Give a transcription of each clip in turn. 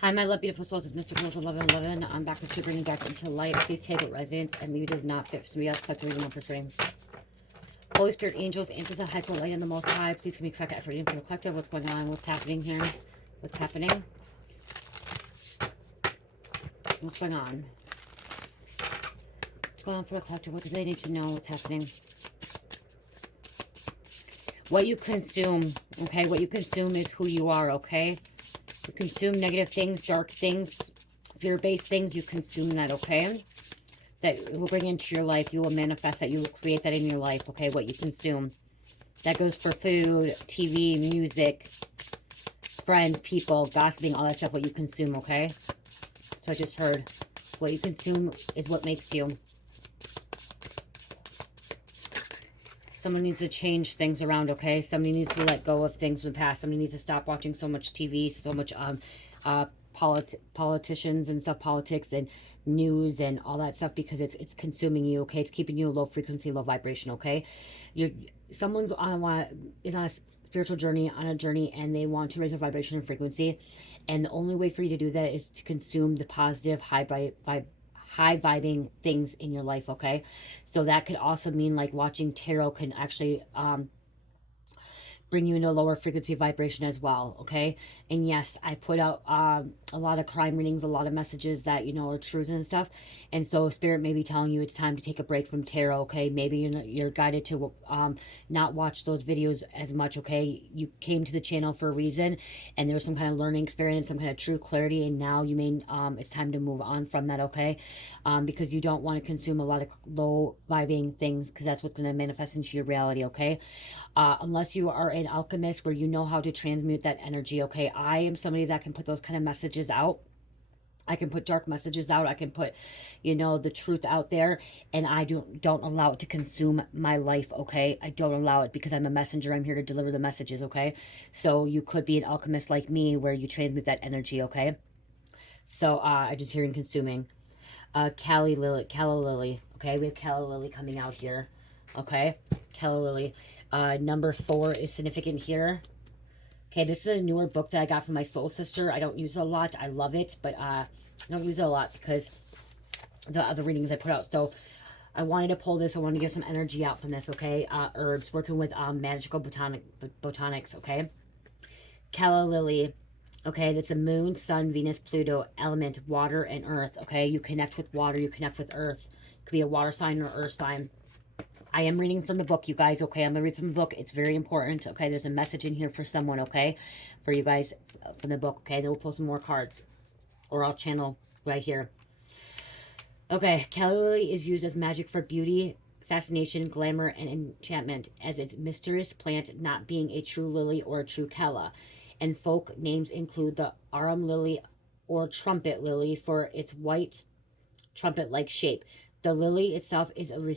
Hi, my love, beautiful souls. It's Mr. Girls 1111. I'm back with you, bringing dark into light. Please take what resonates and maybe does not fit for somebody else. Collect the reading for stream. Holy Spirit, angels, angels of high school, light in the most high. Please give me correct effort for the collective. What's going on? What's happening here? What's happening? What's going on? What's going on for the collective? What do they need to know? What's happening? What you consume, okay? What you consume is who you are, okay? You consume negative things, dark things, fear-based things. You consume that, okay? That will bring into your life. You will manifest that. You will create that in your life, okay? What you consume. That goes for food, TV, music, friends, people, gossiping, all that stuff. What you consume, okay? So I just heard. What you consume is what makes you. Someone needs to change things around, okay? Somebody needs to let go of things from the past. Somebody needs to stop watching so much TV, so much politicians and stuff, politics and news and all that stuff, because it's consuming you, okay? It's keeping you low frequency, low vibration, okay? Someone's is on a spiritual journey, on a journey, and they want to raise their vibration and frequency, and the only way for you to do that is to consume the positive, high vibing things in your life, okay? So that could also mean like watching tarot can actually bring you into a lower frequency vibration as well, okay? And yes, I put out a lot of crime readings, a lot of messages that, you know, are truth and stuff. And so Spirit may be telling you it's time to take a break from tarot, okay? Maybe you're guided to not watch those videos as much, okay? You came to the channel for a reason, and there was some kind of learning experience, some kind of true clarity, and now you may, it's time to move on from that, okay? Because you don't want to consume a lot of low vibing things, because that's what's going to manifest into your reality, okay? Unless you are an alchemist where you know how to transmute that energy, okay? I am somebody that can put those kind of messages out. I can put dark messages out. I can put, you know, the truth out there, and I don't allow it to consume my life, okay? I don't allow it because I'm a messenger. I'm here to deliver the messages, okay? So you could be an alchemist like me where you transmute that energy, okay? So I just hearing consuming. Calla Lily, okay? We have Calla Lily coming out here, okay? Calla Lily. Number 4 is significant here. Okay, this is a newer book that I got from my soul sister. I don't use it a lot. I love it, but I don't use it a lot because the other readings I put out. So I wanted to pull this. I wanted to give some energy out from this, okay? Herbs, working with magical botanics, okay? Calla Lily, okay? That's a moon, sun, Venus, Pluto, element, water, and earth, okay? You connect with water. You connect with earth. It could be a water sign or earth sign. I am reading from the book, you guys, okay? I'm going to read from the book. It's very important, okay? There's a message in here for someone, okay? For you guys from the book, okay? Then we'll pull some more cards. Or I'll channel right here. Okay, Calla Lily is used as magic for beauty, fascination, glamour, and enchantment, as its mysterious plant not being a true lily or a true Calla. And folk names include the arum lily or trumpet lily for its white trumpet-like shape. The lily itself is a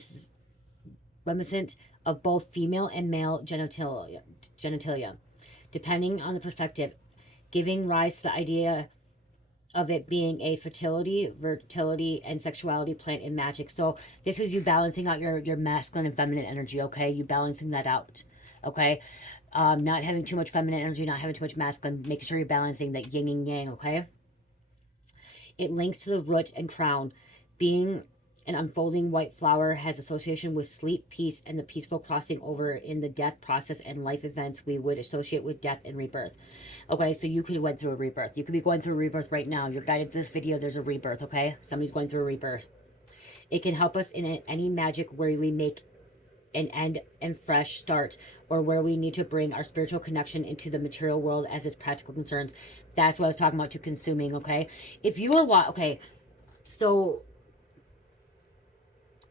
reminiscent of both female and male genitalia, depending on the perspective, giving rise to the idea of it being a fertility, and sexuality plant in magic. So this is you balancing out your masculine and feminine energy, okay? You balancing that out, okay? Not having too much feminine energy, not having too much masculine, making sure you're balancing that yin and yang, okay? It links to the root and crown. Being an unfolding white flower has association with sleep, peace, and the peaceful crossing over in the death process and life events we would associate with death and rebirth. Okay, so you could have went through a rebirth. You could be going through a rebirth right now. You're guided to this video. There's a rebirth, okay? Somebody's going through a rebirth. It can help us in any magic where we make an end and fresh start, or where we need to bring our spiritual connection into the material world as its practical concerns. That's what I was talking about, to consuming, okay? If you are, okay, so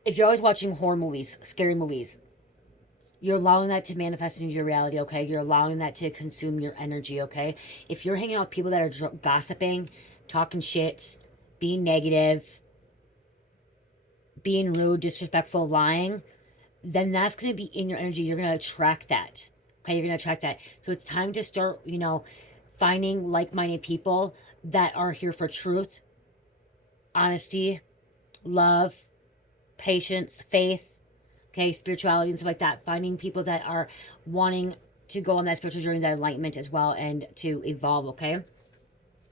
if you're always watching horror movies, scary movies, you're allowing that to manifest into your reality, okay? You're allowing that to consume your energy, okay? If you're hanging out with people that are gossiping, talking shit, being negative, being rude, disrespectful, lying, then that's going to be in your energy. You're going to attract that, okay? You're going to attract that. So it's time to start, you know, finding like-minded people that are here for truth, honesty, love, patience, faith, okay, spirituality and stuff like that. Finding people that are wanting to go on that spiritual journey, that enlightenment as well, and to evolve, okay?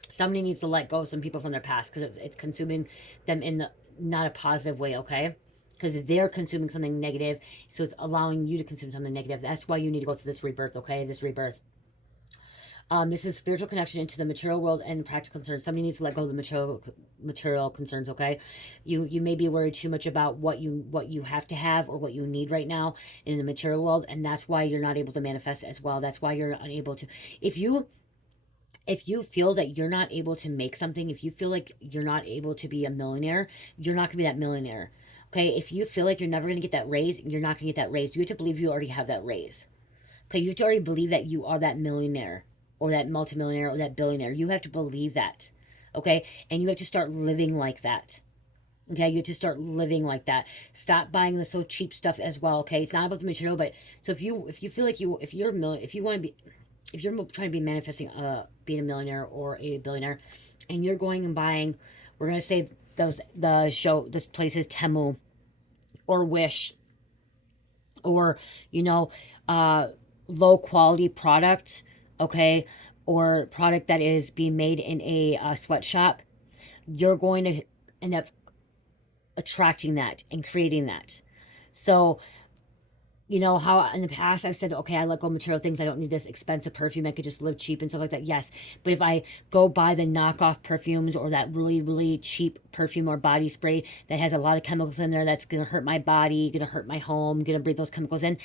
Somebody needs to let go of some people from their past because it's consuming them in the not a positive way, okay? Because they're consuming something negative, so it's allowing you to consume something negative. That's why you need to go through this rebirth, okay? This rebirth. This is spiritual connection into the material world and practical concerns. Somebody needs to let go of the material concerns. Okay, you may be worried too much about what you have to have or what you need right now in the material world, and that's why you're not able to manifest as well. That's why you're unable to. If you feel that you're not able to make something, if you feel like you're not able to be a millionaire, you're not gonna be that millionaire. Okay, if you feel like you're never gonna get that raise, you're not gonna get that raise. You have to believe you already have that raise. Okay, you have to already believe that you are that millionaire or that multimillionaire or that billionaire. You have to believe that. Okay, and you have to start living like that. Okay, you have to start living like that. Stop buying the so cheap stuff as well. Okay, it's not about the material, but so if you feel like if you want to be if you're trying to be manifesting being a millionaire or a billionaire, and you're going and buying, we're gonna say this place is Temu or Wish or you know low quality product, okay, or product that is being made in a sweatshop, you're going to end up attracting that and creating that. So you know how in the past I've said, okay, I let go of material things. I don't need this expensive perfume. I could just live cheap and stuff like that. Yes. But if I go buy the knockoff perfumes or that really, really cheap perfume or body spray that has a lot of chemicals in there that's going to hurt my body, going to hurt my home, going to breathe those chemicals in,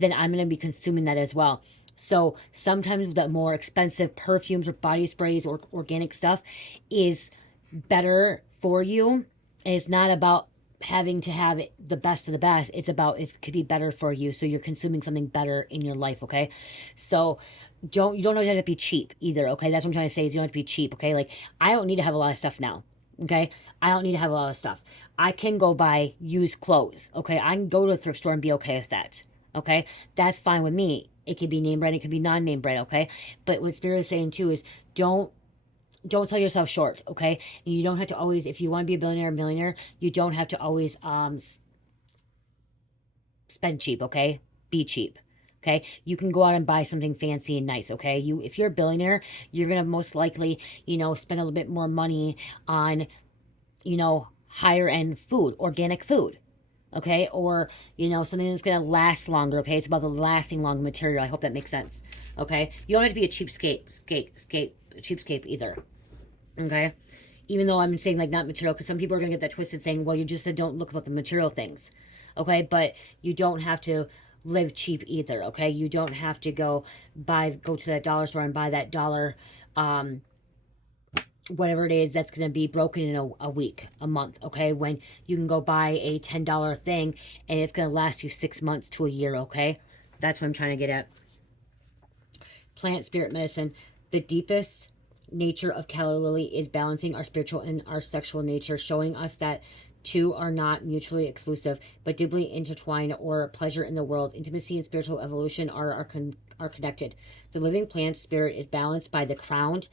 then I'm going to be consuming that as well. So sometimes that more expensive perfumes or body sprays or organic stuff is better for you. And it's not about having to have it, the best of the best. It's about it could be better for you, so you're consuming something better in your life. Okay, so you don't have to be cheap either. Okay, that's what I'm trying to say is you don't have to be cheap. Okay, like I don't need to have a lot of stuff now. Okay, I don't need to have a lot of stuff. I can go buy used clothes. Okay, I can go to a thrift store and be okay with that. Okay, that's fine with me. It could be name brand, it could be non-name brand. Okay, but what Spirit is saying too is don't sell yourself short, okay? And you don't have to always, if you want to be a billionaire or millionaire, you don't have to always spend cheap, okay? Be cheap, okay? You can go out and buy something fancy and nice, okay? If you're a billionaire, you're gonna most likely, spend a little bit more money on, higher end food, organic food, okay? Or, something that's gonna last longer, okay? It's about the lasting long material. I hope that makes sense, okay? You don't have to be a cheapskate either. Okay, even though I'm saying like not material, because some people are gonna get that twisted saying, well, you just said don't look about the material things. Okay, but you don't have to live cheap either. Okay, you don't have to go to that dollar store and buy that dollar whatever it is that's going to be broken in a week, a month. Okay, when you can go buy a $10 thing and it's going to last you 6 months to a year. Okay, that's what I'm trying to get at. Plant spirit medicine, the deepest nature of calla lily is balancing our spiritual and our sexual nature, showing us that two are not mutually exclusive but deeply intertwined, or pleasure in the world, intimacy and spiritual evolution are connected. The living plant spirit is balanced by the crowned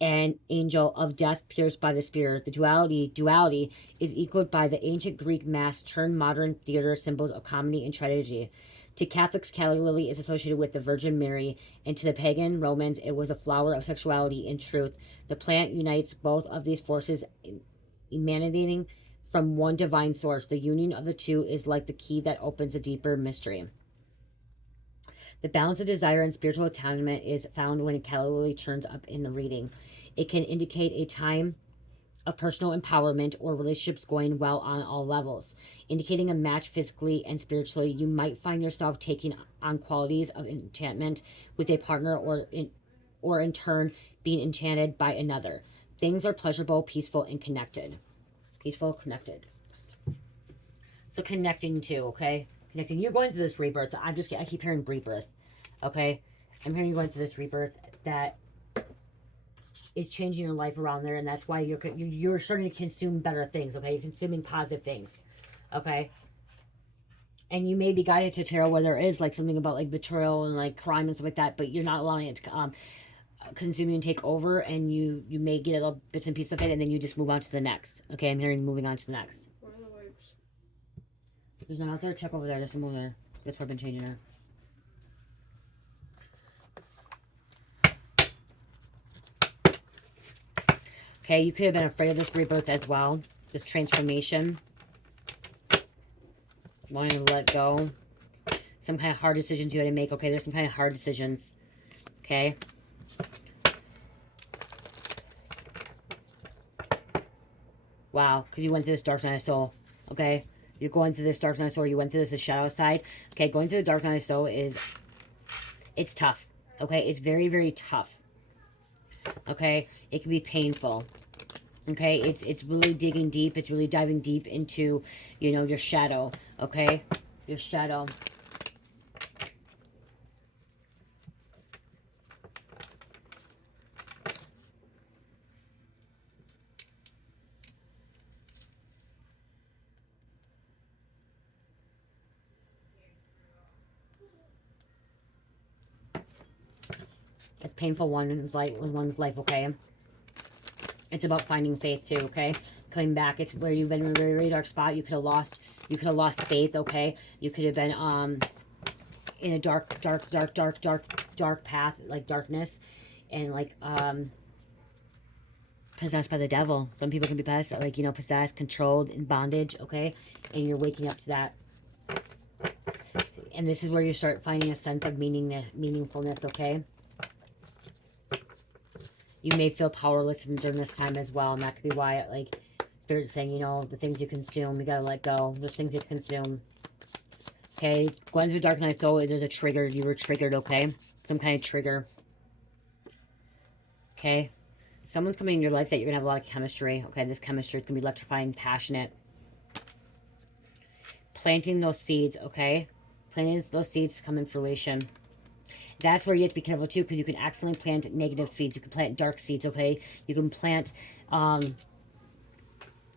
and angel of death pierced by the spear. The duality is equaled by the ancient Greek mass turned modern theater symbols of comedy and tragedy. To Catholics, calla lily is associated with the Virgin Mary, and to the pagan Romans, it was a flower of sexuality and truth. The plant unites both of these forces, emanating from one divine source. The union of the two is like the key that opens a deeper mystery. The balance of desire and spiritual attainment is found when calla lily turns up in the reading. It can indicate a time of personal empowerment or relationships going well on all levels, indicating a match physically and spiritually. You might find yourself taking on qualities of enchantment with a partner, or in turn being enchanted by another. Things are pleasurable, peaceful, and connected. Peaceful, connected. So connecting too, okay? Connecting. You're going through this rebirth. I keep hearing rebirth, okay? I'm hearing you going through this rebirth that is changing your life around there, and that's why you're starting to consume better things, okay? You're consuming positive things, okay? And you may be guided to tarot where there is like something about like betrayal and like crime and stuff like that, but you're not allowing it to consume you and take over, and you may get a little bits and pieces of it, and then you just move on to the next, okay? I'm hearing moving on to the next. Where are the wipes? There's none out there. Check over there. There's some over there. That's where I've been changing her. Okay, you could have been afraid of this rebirth as well. This transformation. Wanting to let go. Some kind of hard decisions you had to make. Okay, there's some kind of hard decisions. Okay. Wow, because you went through this dark night of soul. Okay. You're going through this dark night of soul. You went through this shadow side. Okay, going through the dark night of soul is... It's tough. Okay, it's very, very tough. Okay, it can be painful. Okay, it's really digging deep. It's really diving deep into, you know, your shadow. Okay, your shadow. It's painful one's life, okay? It's about finding faith too, okay? Coming back. It's where you've been in a very, very dark spot. You could have lost faith, okay? You could have been in a dark path, like darkness, and like possessed by the devil. Some people can be possessed, like, you know, possessed, controlled, in bondage, okay? And you're waking up to that. And this is where you start finding a sense of meaningfulness, okay? You may feel powerless during this time as well, and that could be why, like, Spirit's saying, you know, the things you consume, you gotta let go. Those things you consume. Okay, going through Dark Night Soul, there's a trigger. You were triggered, okay? Some kind of trigger. Okay? Someone's coming in your life that you're gonna have a lot of chemistry. Okay, this chemistry is gonna be electrifying, passionate. Planting those seeds, okay? Planting those seeds to come in fruition. That's where you have to be careful too, because you can accidentally plant negative seeds. You can plant dark seeds, okay? You can plant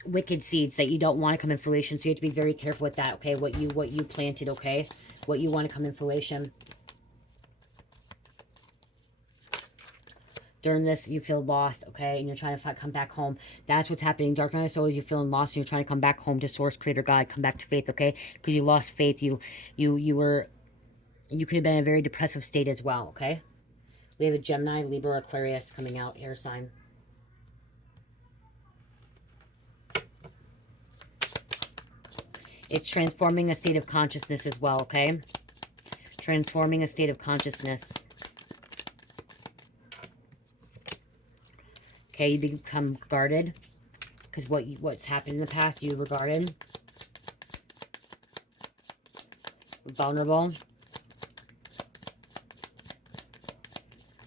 wicked seeds that you don't want to come in fruition. So you have to be very careful with that, okay? What you planted, okay? What you want to come in fruition. During this, you feel lost, okay? And you're trying to come back home. That's what's happening. Dark night of soul is you're feeling lost and you're trying to come back home to Source, Creator, God. Come back to faith, okay? Because you lost faith. You could have been in a very depressive state as well, okay? We have a Gemini, Libra, Aquarius coming out, air sign. It's transforming a state of consciousness as well, okay? Transforming a state of consciousness. Okay, you become guarded. Because what's happened in the past, you were guarded. Vulnerable.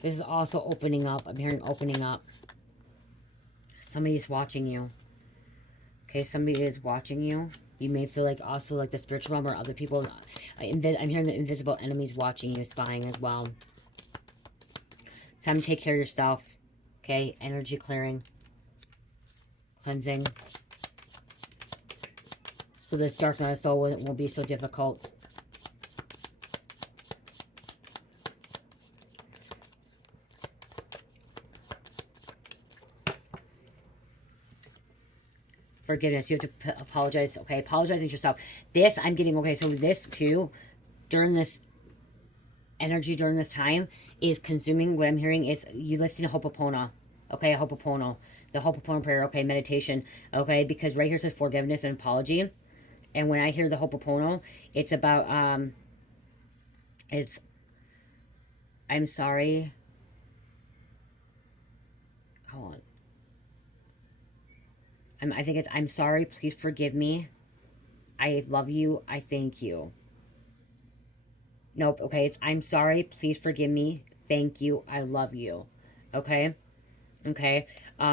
This is also opening up. I'm hearing opening up. Somebody's watching you. Okay, somebody is watching you. You may feel like also like the spiritual realm or other people. I'm hearing the invisible enemies watching you, spying as well. It's time to take care of yourself. Okay, energy clearing. Cleansing. So this dark night of soul won't be so difficult. Forgiveness. You have to apologize. Okay, apologizing to yourself. This, I'm getting, okay, so this too, during this energy, during this time, is consuming. What I'm hearing is you listen to Ho'oponopono. Okay, Ho'oponopono. The Ho'oponopono prayer, okay, meditation. Okay, because right here says forgiveness and apology. And when I hear the Ho'oponopono, it's about, I'm sorry. Hold on. I think it's, I'm sorry, please forgive me. I love you, I thank you. Nope, okay, it's, I'm sorry, please forgive me, thank you, I love you. Okay? Okay?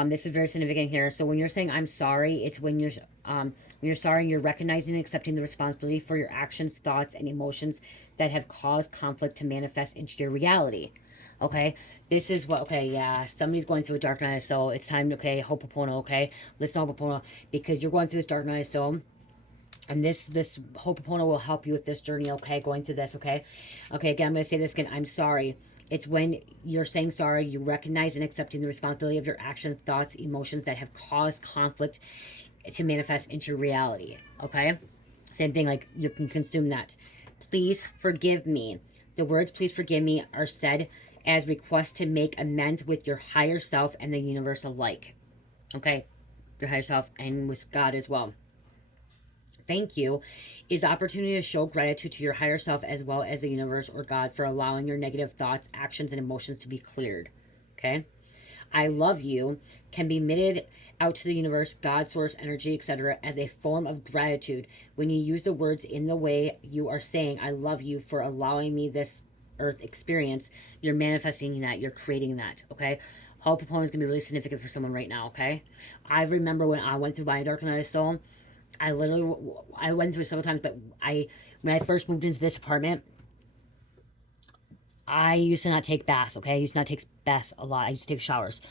This is very significant here. So when you're saying I'm sorry, it's when you're sorry and you're recognizing and accepting the responsibility for your actions, thoughts, and emotions that have caused conflict to manifest into your reality. Okay, this is what, okay, yeah, somebody's going through a dark night of soul. It's time to, okay, Ho'oponopono, okay? Listen to Ho'oponopono, because you're going through this dark night of soul. And this Ho'oponopono will help you with this journey, okay? Going through this, okay? Okay, again, I'm going to say this again. I'm sorry. It's when you're saying sorry, you recognize and accepting the responsibility of your actions, thoughts, emotions that have caused conflict to manifest into reality, okay? Same thing, like you can consume that. Please forgive me. The words please forgive me are said as requests to make amends with your higher self and the universe alike. Okay, your higher self and with God as well. Thank you is the opportunity to show gratitude to your higher self as well as the universe or God for allowing your negative thoughts, actions, and emotions to be cleared. Okay? I love you can be emitted out to the universe, God, source, energy, etc., as a form of gratitude. When you use the words in the way you are saying, I love you for allowing me this earth experience, you're manifesting that, you're creating that. Okay? Ho'oponopono is going to be really significant for someone right now. Okay? I remember when I went through my dark night of soul, I went through it several times, but when I first moved into this apartment, I used to not take baths, okay? I used to not take baths a lot. I used to take showers.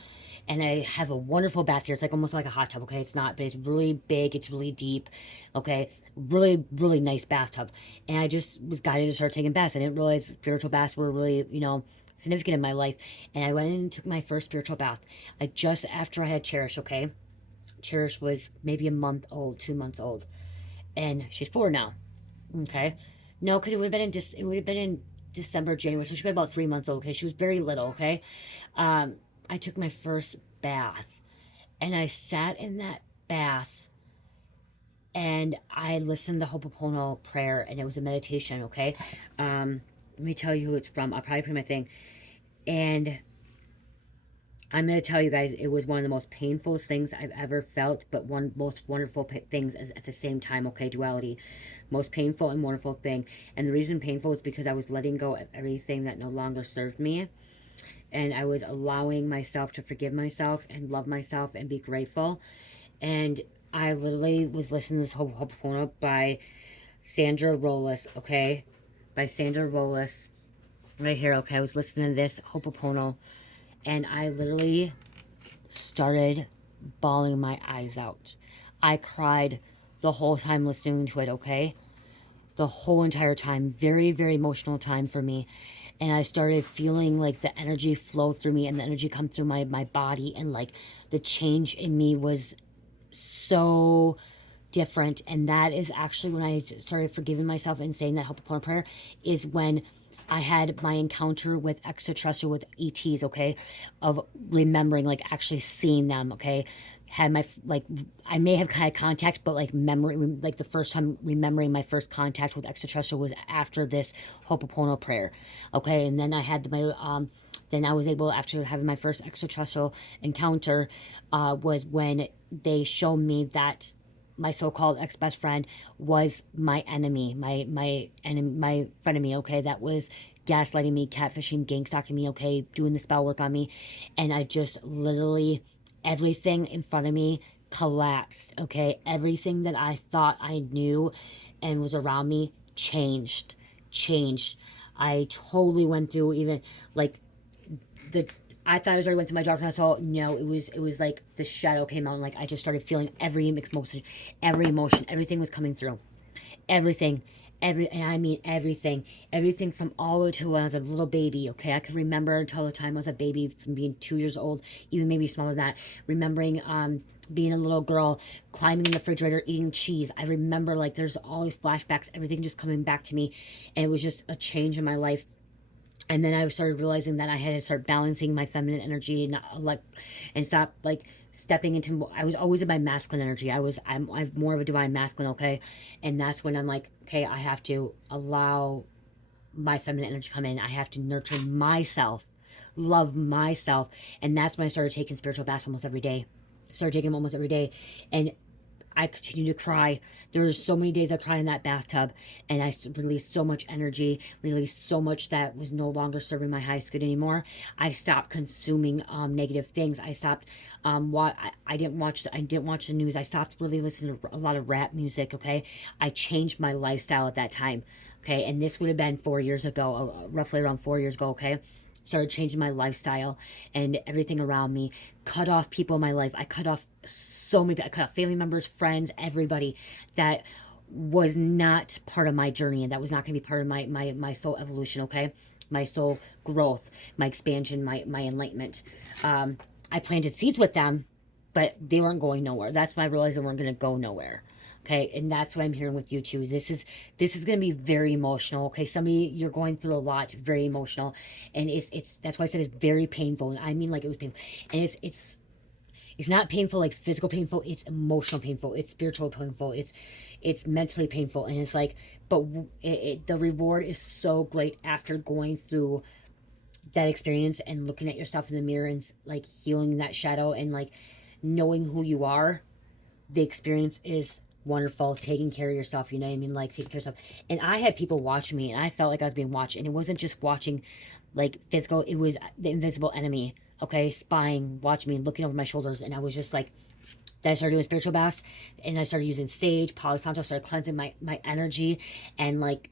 And I have a wonderful bath here. It's like almost like a hot tub, okay? It's not, but it's really big. It's really deep, okay? Really, really nice bathtub. And I just was guided to start taking baths. I didn't realize spiritual baths were really, significant in my life. And I went and took my first spiritual bath. Just after I had Cherish, okay? Cherish was maybe a month old, 2 months old. And she's 4 now, okay? No, because it would have been in December, January, so she'd been about 3 months old. Okay, she was very little. Okay, I took my first bath, and I sat in that bath, and I listened to Ho'oponopono prayer, and it was a meditation. Okay, let me tell you who it's from. I'll probably put my thing, and I'm going to tell you guys, it was one of the most painful things I've ever felt, but one most wonderful things at the same time, okay, duality. Most painful and wonderful thing. And the reason painful is because I was letting go of everything that no longer served me. And I was allowing myself to forgive myself and love myself and be grateful. And I literally was listening to this Ho'oponopono by Sandra Rollis, okay? By Sandra Rollis. Right here, okay? I was listening to this Ho'oponopono. And I literally started bawling my eyes out. I cried the whole time listening to it, okay? The whole entire time. Very, very emotional time for me. And I started feeling like the energy flow through me and the energy come through my body. And like the change in me was so different. And that is actually when I started forgiving myself and saying that Ho'oponopono prayer is when I had my encounter with extraterrestrial, with ETs, okay, of remembering, like actually seeing them, okay. Had my, like, I may have had contact, but like memory, like the first time remembering my first contact with extraterrestrial was after this Ho'oponopono prayer, okay. And then I had then I was able, after having my first extraterrestrial encounter, was when they showed me that my so-called ex-best friend was my enemy, my enemy, my frenemy, okay, that was gaslighting me, catfishing, gang stalking me, okay, doing the spell work on me. And I just literally, everything in front of me collapsed, okay. Everything that I thought I knew and was around me changed. I totally went through, even like, the I thought I was already went through my darkness. So no, it was like the shadow came out, and like I just started feeling every emotion, everything was coming through, everything, and I mean everything from all the way to when I was a little baby. Okay, I could remember until the time I was a baby, from being 2 years old, even maybe smaller than that. Remembering being a little girl, climbing in the refrigerator, eating cheese. I remember, like, there's all these flashbacks, everything just coming back to me, and it was just a change in my life. And then I started realizing that I had to start balancing my feminine energy, and stop like stepping into. I was always in my masculine energy. I'm more of a divine masculine, okay. And that's when I'm like, okay, I have to allow my feminine energy to come in. I have to nurture myself, love myself, and that's when I started taking spiritual baths almost every day. Started taking them almost every day, and I continue to cry. There's so many days I cried in that bathtub, and I released so much energy, released so much that was no longer serving my highest good anymore. I stopped consuming negative things. I stopped. I didn't watch. I didn't watch the news. I stopped really listening to a lot of rap music. Okay, I changed my lifestyle at that time. Okay, and this would have been 4 years ago, roughly around 4 years ago. Okay, started changing my lifestyle and everything around me, cut off people in my life. I cut off so many, I cut off family members, friends, everybody that was not part of my journey, and that was not going to be part of my soul evolution, okay? My soul growth, my expansion, my enlightenment. I planted seeds with them, but they weren't going nowhere. That's when I realized they weren't going to go nowhere. Okay, and that's what I'm hearing with you too. This is going to be very emotional. Okay, somebody, you're going through a lot, very emotional, and it's that's why I said it's very painful. And I mean, like, it was painful, and It's not painful like physical painful, it's emotional painful, it's spiritual painful, it's mentally painful. And it's like, but the reward is so great after going through that experience and looking at yourself in the mirror and like healing that shadow and like knowing who you are. The experience is wonderful. Taking care of yourself, you know what I mean? Like taking care of yourself. And I had people watch me and I felt like I was being watched. And it wasn't just watching like physical, it was the invisible enemy, okay, spying, watching me, looking over my shoulders. And I was just like, then I started doing spiritual baths and I started using sage, Palo Santo, started cleansing my energy, and like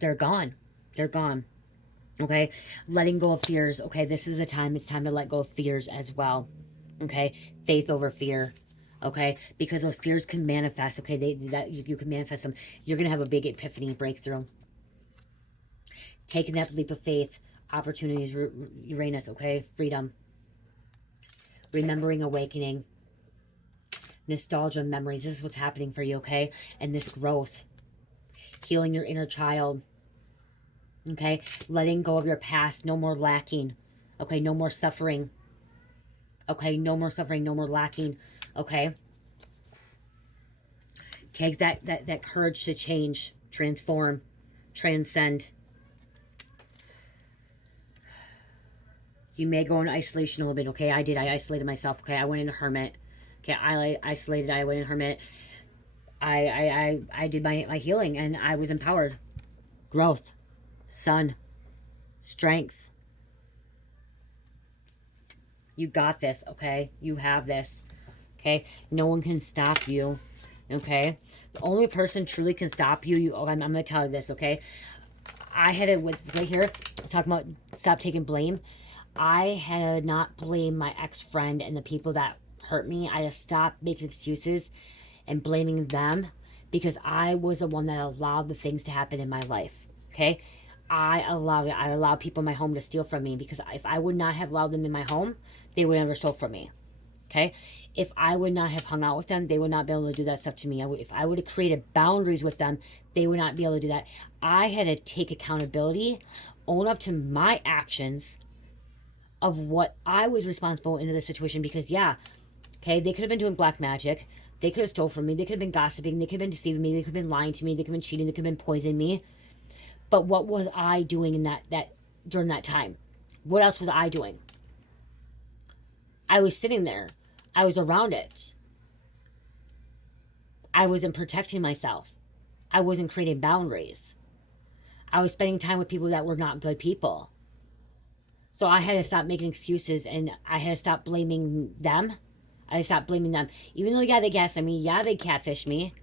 they're gone. They're gone. Okay. Letting go of fears. Okay. This is the time. It's time to let go of fears as well. Okay. Faith over fear. Okay. Because those fears can manifest. Okay. You can manifest them. You're going to have a big epiphany breakthrough. Taking that leap of faith. Opportunities. Uranus. Okay. Freedom. Remembering awakening. Nostalgia and memories. This is what's happening for you. Okay. And this growth. Healing your inner child. Okay. Letting go of your past. No more lacking. Okay. No more suffering. Okay. No more suffering. No more lacking. Okay. Take that courage to change, transform, transcend. You may go in isolation a little bit. Okay. I did. I isolated myself. Okay. I went into hermit. Okay. I isolated. I went in hermit. I did my healing and I was empowered. Growth. Sun. Strength. You got this. Okay. You have this. Okay. No one can stop you. Okay. The only person truly can stop you. I'm going to tell you this. Okay. I had it with right here. Let's talk about stop taking blame. I had not blamed my ex-friend and the people that hurt me. I just stopped making excuses and blaming them because I was the one that allowed the things to happen in my life. Okay. I allowed people in my home to steal from me because if I would not have allowed them in my home, they would never stole from me. Okay. If I would not have hung out with them, they would not be able to do that stuff to me. If I would have created boundaries with them, they would not be able to do that. I had to take accountability, own up to my actions of what I was responsible into the situation because, yeah, okay, they could have been doing black magic. They could have stole from me. They could have been gossiping. They could have been deceiving me. They could have been lying to me. They could have been cheating. They could have been poisoning me. But what was I doing in that during that time? What else was I doing? I was sitting there. I was around it. I wasn't protecting myself. I wasn't creating boundaries. I was spending time with people that were not good people. So I had to stop making excuses and I had to stop blaming them. I had to stop blaming them. Even though, yeah, they gaslit me. Yeah, they catfished me.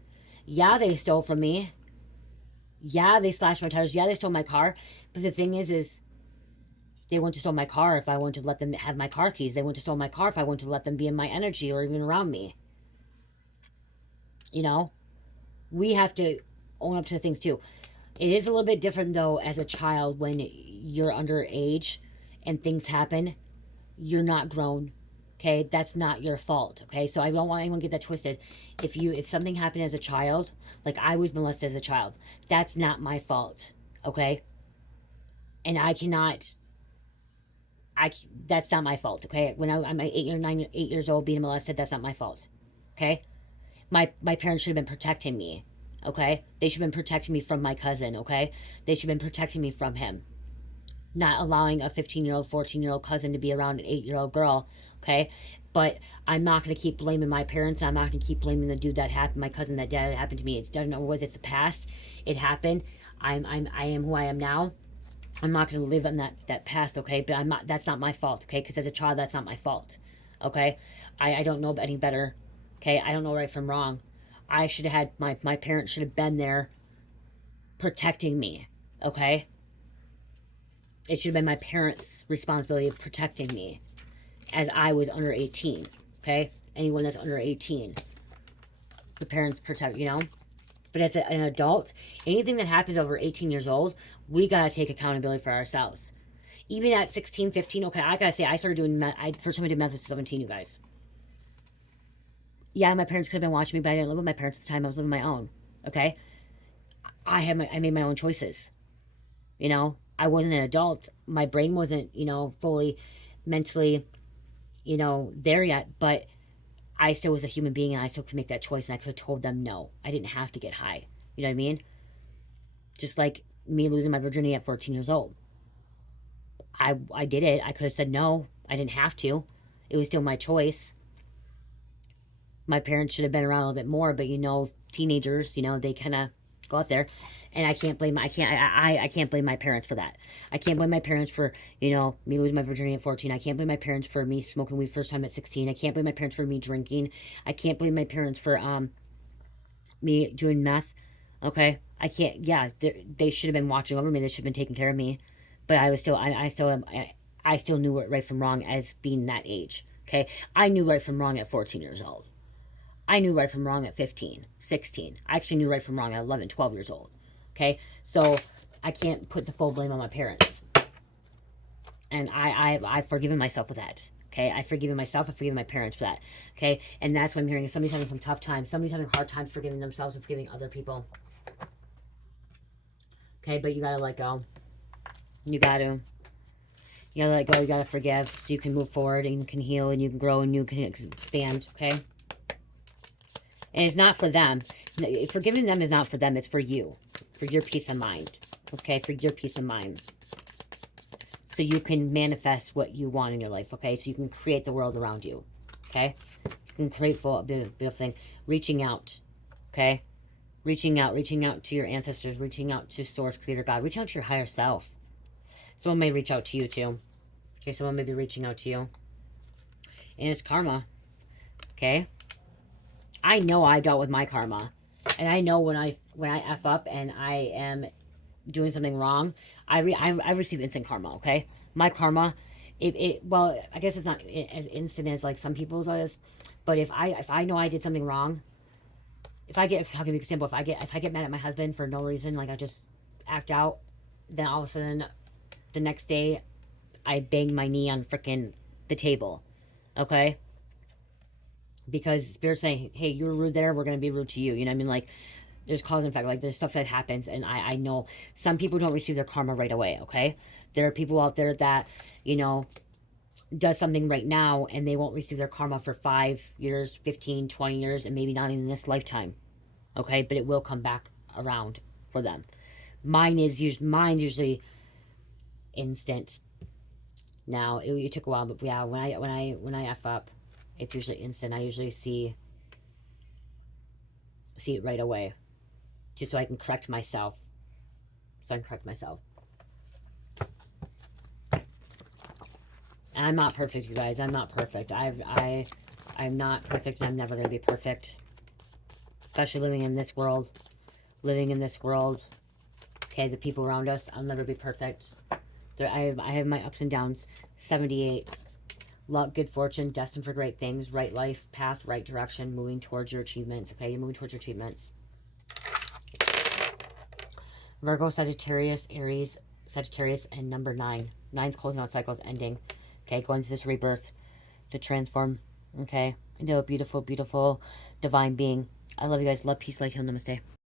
Yeah, they stole from me. Yeah, they slashed my tires. Yeah, they stole my car. But the thing is they wouldn't have stole my car if I wanted to let them have my car keys. They wouldn't have stole my car if I wanted to let them be in my energy or even around me. You know? We have to own up to things too. It is a little bit different though as a child when you're underage and things happen. You're not grown. Okay, that's not your fault. Okay, so I don't want anyone to get that twisted. If something happened as a child, like I was molested as a child, that's not my fault. Okay, and I cannot. That's not my fault. Okay, when I'm 8 years old being molested, that's not my fault. Okay, my parents should have been protecting me. Okay, they should have been protecting me from my cousin. Okay, they should have been protecting me from him, not allowing a 15-year-old, 14-year-old cousin to be around an 8-year-old girl. Okay, but I'm not going to keep blaming my parents. I'm not going to keep blaming the dude that happened, my cousin that dad happened to me. It's done with. It's the past. It happened. I am who I am now. I'm not going to live in that past. Okay, but I'm not. That's not my fault. Okay, because as a child, that's not my fault. Okay, I don't know any better. Okay, I don't know right from wrong. I should have had my parents should have been there protecting me. Okay, it should have been my parents' responsibility of protecting me as I was under 18. Okay, anyone that's under 18, the parents protect, you know. But as an adult, anything that happens over 18 years old, we gotta take accountability for ourselves. Even at 16, 15, okay, I gotta say, I started doing first time I did meth was 17, you guys. Yeah, my parents could have been watching me, but I didn't live with my parents at the time. I was living my own. Okay, I made my own choices. You know, I wasn't an adult. My brain wasn't, fully mentally you know, there yet, but I still was a human being and I still could make that choice, and I could have told them no. I didn't have to get high. You know what I mean? Just like me losing my virginity at 14 years old. I did it. I could have said no. I didn't have to. It was still my choice. My parents should have been around a little bit more, but you know, teenagers, you know, they kind of go out there, and I can't blame. I can't blame my parents for that. I can't blame my parents for, you know, me losing my virginity at 14. I can't blame my parents for me smoking weed first time at 16. I can't blame my parents for me drinking. I can't blame my parents for me doing meth. Okay, I can't. Yeah, they should have been watching over me. They should have been taking care of me, but I was still. I still am. I still knew what right from wrong as being that age. Okay, I knew right from wrong at 14 years old. I knew right from wrong at 15, 16. I actually knew right from wrong at 11, 12 years old. Okay, so I can't put the full blame on my parents, and I've forgiven myself for that. Okay, I've forgiven myself. I've forgiven my parents for that. Okay, and that's what I'm hearing. Is somebody's having some tough times. Somebody's having hard times forgiving themselves and forgiving other people. Okay, but you gotta let go. You gotta let go. You gotta forgive so you can move forward and you can heal and you can grow and you can expand. Okay, and it's not for them. Forgiving them is not for them. It's for you, for your peace of mind. Okay, for your peace of mind, so you can manifest what you want in your life. Okay, so you can create the world around you. Okay, you can create a beautiful thing. Reaching out. Okay, reaching out to your ancestors, reaching out to Source, Creator, God, reach out to your higher self. Someone may reach out to you too. Okay, someone may be reaching out to you. And it's karma. Okay? I know I dealt with my karma. And I know when I F up and I am doing something wrong, I receive instant karma, okay? My karma, well, I guess it's not as instant as like some people's is, but if I know I did something wrong, I'll give you an example. If I get mad at my husband for no reason, like I just act out, then all of a sudden the next day I bang my knee on freaking the table. Okay? Because Spirit's saying, hey, you were rude there, we're gonna be rude to you. You know what I mean? Like there's cause and effect, like there's stuff that happens, and I know some people don't receive their karma right away, okay? There are people out there that, you know, does something right now and they won't receive their karma for 5 years, 15, 20 years, and maybe not in this lifetime. Okay, but it will come back around for them. Mine's usually instant. Now it took a while, but yeah, when I f up, it's usually instant. I usually see it right away, just so I can correct myself. And I'm not perfect, you guys. I'm not perfect. I'm not perfect, and I'm never gonna be perfect. Especially living in this world. Okay, the people around us, I'll never be perfect. I have my ups and downs. 78. Luck, good fortune, destined for great things, right life, path, right direction, moving towards your achievements. Okay, you're moving towards your achievements. Virgo, Sagittarius, Aries, Sagittarius, and number 9. 9's closing out cycles, ending. Okay, going through this rebirth to transform, okay, into a beautiful, beautiful, divine being. I love you guys. Love, peace, light, heal, namaste.